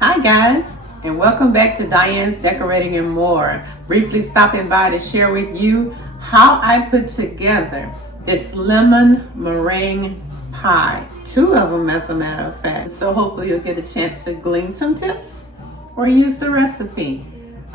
Hi guys, and welcome back to Diane's Decorating and More. Briefly stopping by to share with you how I put together this lemon meringue pie. Two of them as a matter of fact. So hopefully you'll get a chance to glean some tips or use the recipe.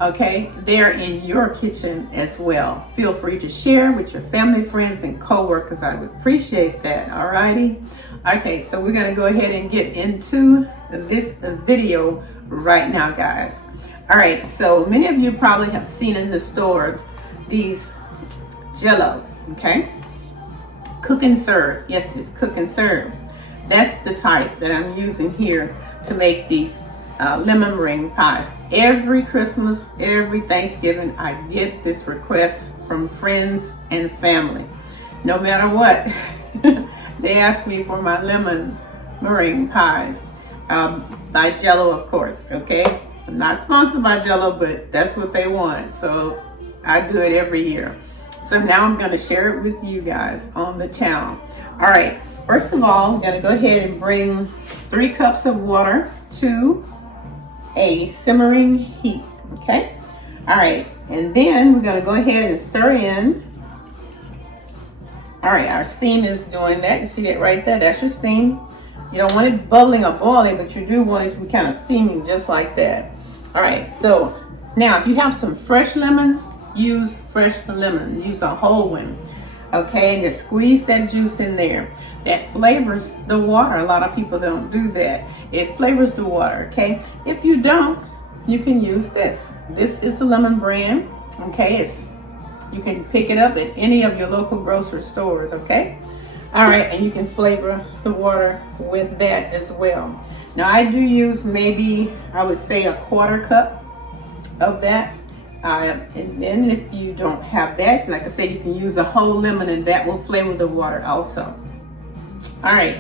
Okay, they're in your kitchen as well. Feel free to share with your family, friends, and co-workers. I would appreciate that. Alrighty. Okay, so we're gonna go ahead and get into this video right now, guys. All right, so many of you probably have seen in the stores these Jell-o, okay? Cook and serve. Yes, it's cook and serve. That's the type that I'm using here to make these lemon meringue pies. Every Christmas, every Thanksgiving, I get this request from friends and family. No matter what, they ask me for my lemon meringue pies. By Jell-o, of course, okay? I'm not sponsored by Jell-o, but that's what they want. So I do it every year. So now I'm gonna share it with you guys on the channel. All right, first of all, I'm gonna go ahead and bring 3 cups of water to a simmering heat, okay? All right, and then we're gonna go ahead and stir in. All right, our steam is doing that. You see that right there? That's your steam. You don't want it bubbling or boiling, but you do want it to be kind of steaming just like that. All right, so now if you have some fresh lemons, use fresh lemon. Use a whole one, okay? And just squeeze that juice in there. That flavors the water. A lot of people don't do that. It flavors the water, okay? If you don't, you can use this. This is the lemon brand, okay? You can pick it up at any of your local grocery stores, okay? All right, and you can flavor the water with that as well. Now I do use maybe, I would say, a 1/4 cup of that. And then if you don't have that, like I said, you can use a whole lemon and that will flavor the water also. All right,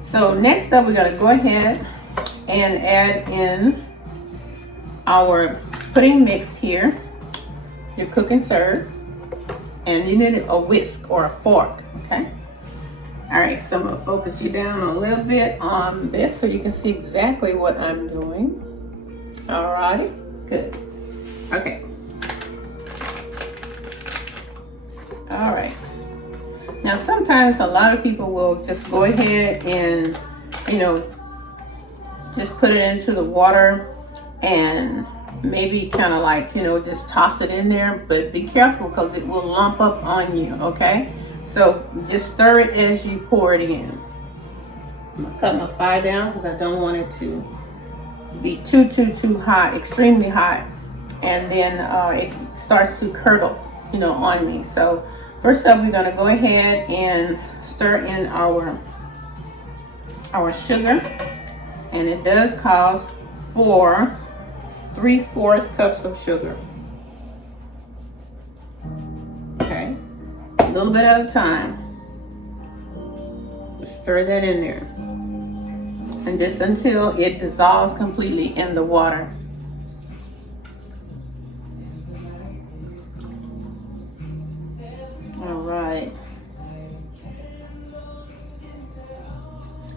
so next up we're gonna go ahead and add in our pudding mix here, your cook and serve, and you need a whisk or a fork, okay? All right, so I'm gonna focus you down a little bit on this so you can see exactly what I'm doing. All righty, good. Okay. All right. Now sometimes a lot of people will just go ahead and, just put it into the water and maybe kind of like, just toss it in there, but be careful because it will lump up on you, okay? So just stir it as you pour it in. I'm gonna cut my fire down because I don't want it to be too hot, extremely hot, and then it starts to curdle, on me. So first up, we're gonna go ahead and stir in our sugar, and it does cause for 3/4 cups of sugar. Okay. A little bit at a time. Stir that in there. And just until it dissolves completely in the water. All right.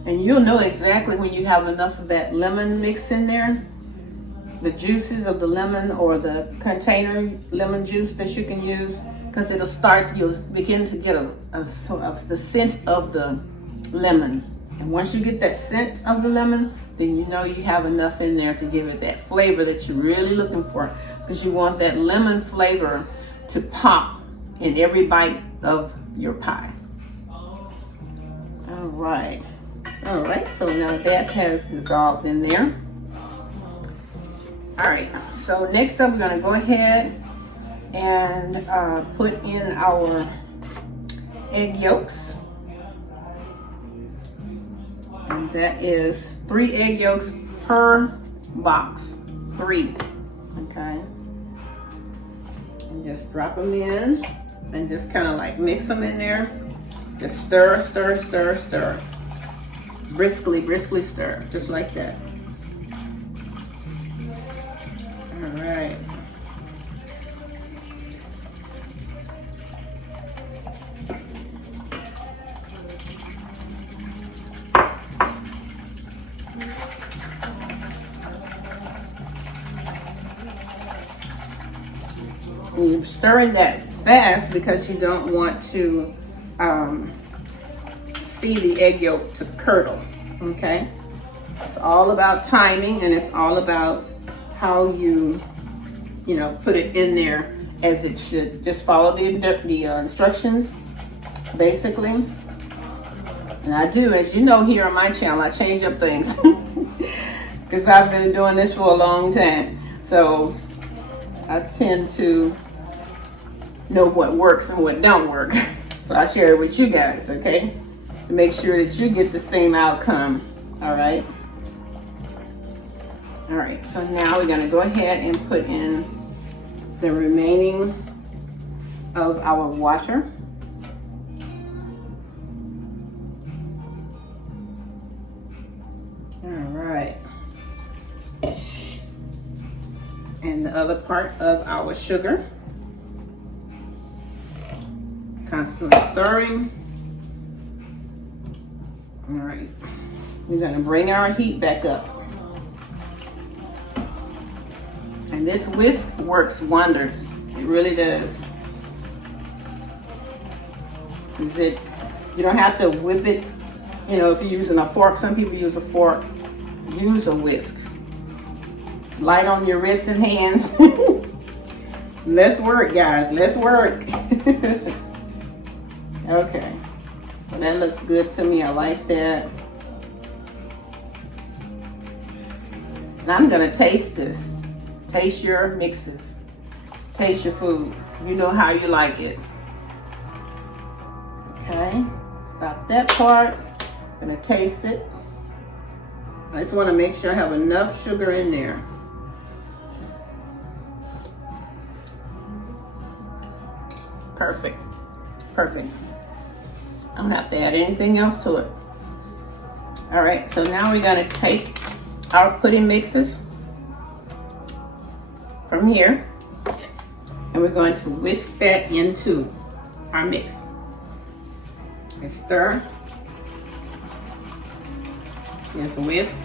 And you'll know exactly when you have enough of that lemon mix in there. The juices of the lemon or the container lemon juice that you can use. Because you'll begin to get the scent of the lemon. And once you get that scent of the lemon, then you know you have enough in there to give it that flavor that you're really looking for. Because you want that lemon flavor to pop in every bite of your pie. All right, so now that has dissolved in there. All right, so next up we're gonna go ahead and put in our egg yolks. And that is 3 egg yolks per box, 3, okay? And just drop them in and just kind of like mix them in there. Just stir. Briskly stir, just like that. All right. you're stirring that fast because you don't want to see the egg yolk to curdle, okay? It's all about timing, and it's all about how you put it in there as it should. Just follow the instructions, basically. And I do, as you know, here on my channel, I change up things because I've been doing this for a long time. So I tend to know what works and what don't work. So I share it with you guys, okay? To make sure that you get the same outcome, all right? All right, so now we're gonna go ahead and put in the remaining of our water. And the other part of our sugar. Constantly stirring. All right, we're gonna bring our heat back up. And this whisk works wonders. It really does. You don't have to whip it, if you're using a fork. Some people use a fork. Use a whisk. It's light on your wrists and hands. Let's work, guys. Let's work. Okay. So that looks good to me. I like that. And I'm going to taste this. Taste your mixes. Taste your food. You know how you like it. Okay. Stop that part. I'm going to taste it. I just want to make sure I have enough sugar in there. Perfect. Perfect. I don't have to add anything else to it. All right, so now we're going to take our pudding mixes from here, and we're going to whisk that into our mix. And stir. Just whisk,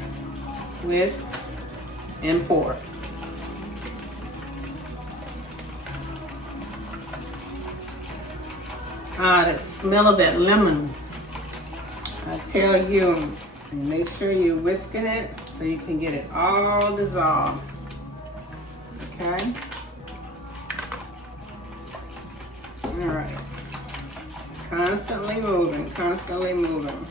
whisk, and pour. Ah, the smell of that lemon. I tell you, make sure you're whisking it so you can get it all dissolved. Okay? All right. Constantly moving, constantly moving.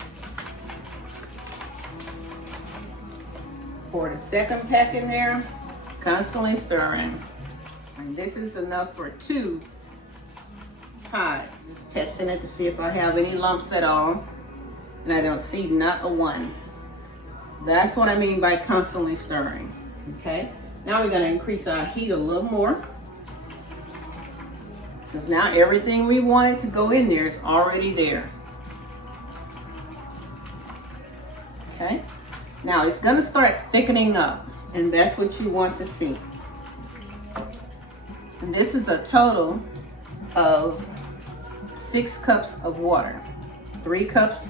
Pour the second pack in there, constantly stirring. And this is enough for 2 pies. Just testing it to see if I have any lumps at all. And I don't see not a one. That's what I mean by constantly stirring. Okay? Now we're going to increase our heat a little more. Because now everything we wanted to go in there is already there. Okay? Now it's going to start thickening up. And that's what you want to see. And this is a total of 6 cups of water. 3 cups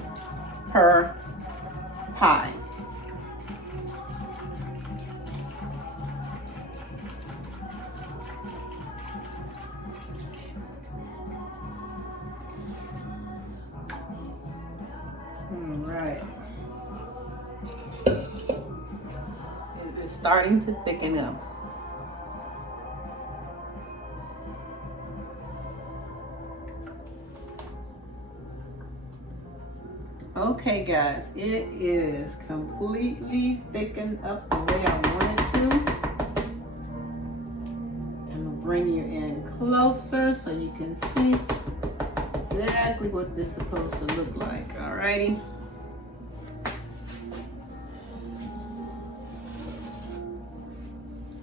per pie. All right. It's starting to thicken up. Okay guys, it is completely thickened up the way I want it to. I'm gonna bring you in closer so you can see exactly what this is supposed to look like. Alrighty.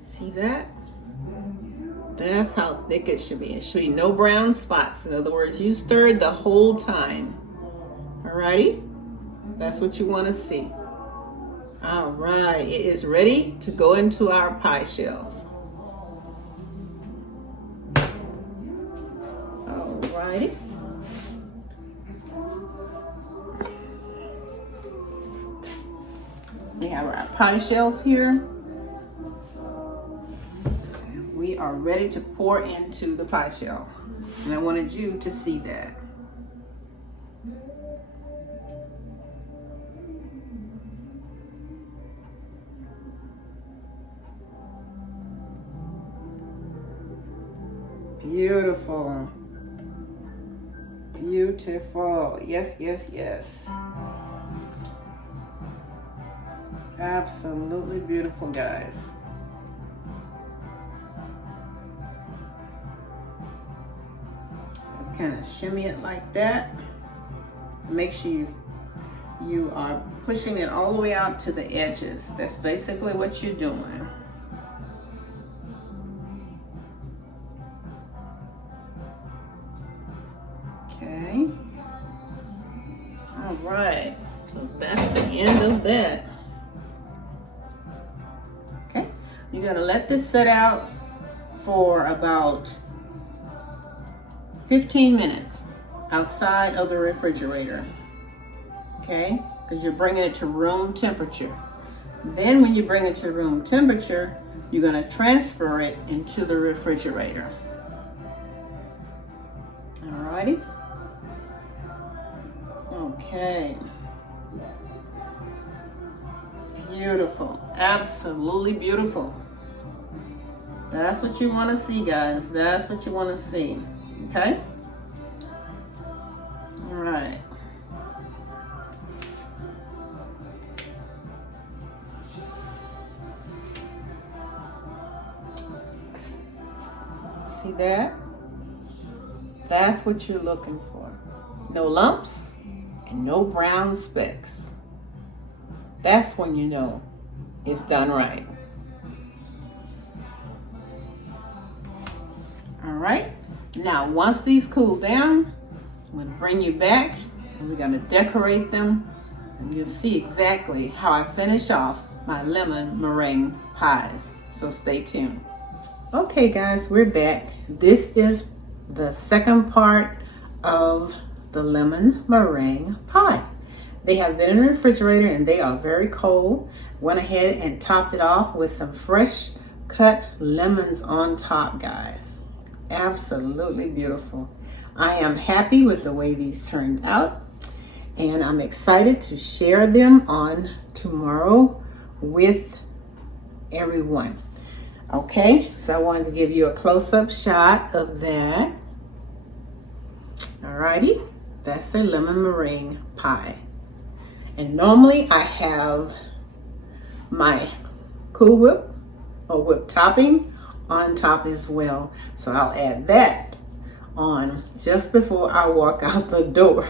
See that? That's how thick it should be. It should be no brown spots. In other words, you stirred the whole time. Alrighty? That's what you want to see. All right, it is ready to go into our pie shells. All righty. We have our pie shells here. We are ready to pour into the pie shell. And I wanted you to see that. Beautiful. Beautiful. Yes, yes, yes. Absolutely beautiful, guys. Just kind of shimmy it like that. Make sure you are pushing it all the way out to the edges. That's basically what you're doing. Okay. All right. So that's the end of that. Okay. You're going to let this set out for about 15 minutes outside of the refrigerator. Okay? Because you're bringing it to room temperature. Then when you bring it to room temperature, you're going to transfer it into the refrigerator. Alrighty. Okay. Beautiful. Absolutely beautiful. That's what you want to see, guys. That's what you want to see. Okay? All right. See that? That's what you're looking for. No lumps and no brown specks. That's when you know it's done right. All right. Now, once these cool down, I'm going to bring you back and we're going to decorate them. And you'll see exactly how I finish off my lemon meringue pies. So stay tuned. Okay, guys, we're back. This is the second part of the lemon meringue pie. They have been in the refrigerator and they are very cold. Went ahead and topped it off with some fresh cut lemons on top, guys. Absolutely beautiful. I am happy with the way these turned out and I'm excited to share them on tomorrow with everyone. Okay, so I wanted to give you a close-up shot of that. Alrighty, that's their lemon meringue pie. And normally I have my Cool Whip or whipped topping on top as well. So I'll add that on just before I walk out the door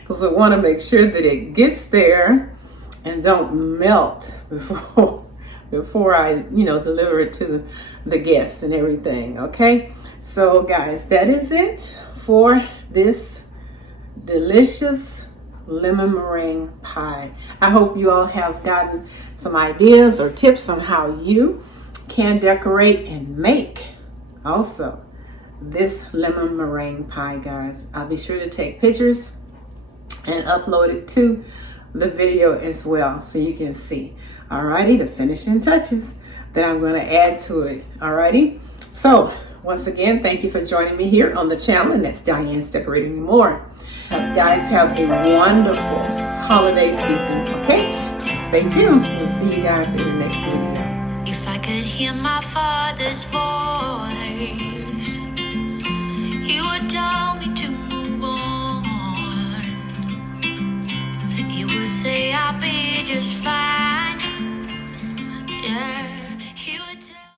because I want to make sure that it gets there and don't melt before I, deliver it to the guests and everything. Okay, so guys, that is it for this delicious lemon meringue pie. I hope you all have gotten some ideas or tips on how you can decorate and make also this lemon meringue pie, guys. I'll be sure to take pictures and upload it to the video as well so you can see. Alrighty, the finishing touches that I'm going to add to it. Alrighty, so once again, thank you for joining me here on the channel, and that's Diane's Decorating More. Guys, have a wonderful holiday season, okay? Stay tuned. We'll see you guys in the next video. If I could hear my father's voice